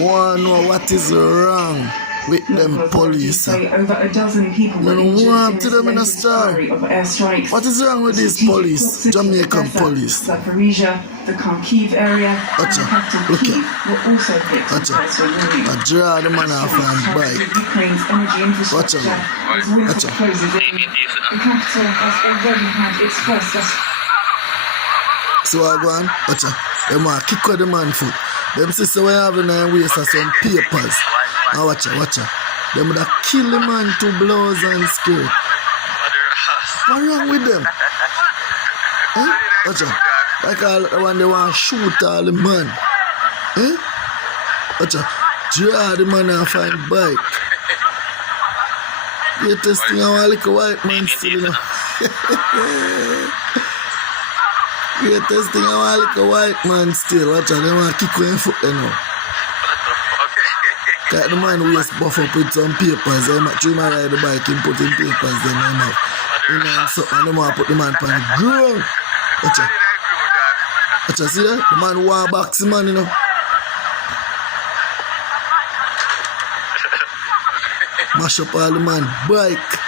want to know what is wrong with them police. Over a dozen people were want to them in a star. Of airstrikes. What is wrong with these police? Jamaican police. Zaporizhia, the Kharkiv area, and the capital look Kyiv were also hit. I draw the man off and bike. Ukraine's energy infrastructure as winter closes in. The capital has already had its first So I go on, them want kick out the man foot. Them sister we have in their waist are some papers. Now watch it. Them would have kill the man to blows and skirt. What wrong with them? Watch it. Like all when they want to shoot all the man. Watch it. Draw the man and find bike. Greatest thing I want like a white man still, you know. Greatest thing I want like a white man still. Watch out, they want to kick your foot, you know. Like the man waist buff up with some papers. They might ride the bike and put in papers, then they have. You know, so, and they want to put the man on the ground. Watch out. Watch out, see that? The man want box the man, you know. Mash up all the man bike.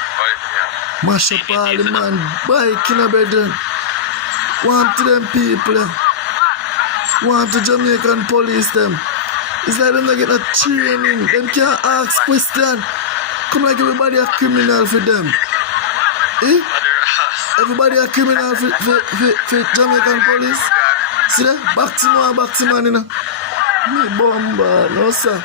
Mash up all the man bike, you know, brethren. Want to them people. Want to Jamaican police them. It's like them not get a training. Them can't ask questions. Come like everybody a criminal for them. Everybody a criminal for Jamaican police. See that? Boxing man, you know. Me bomba, no sir.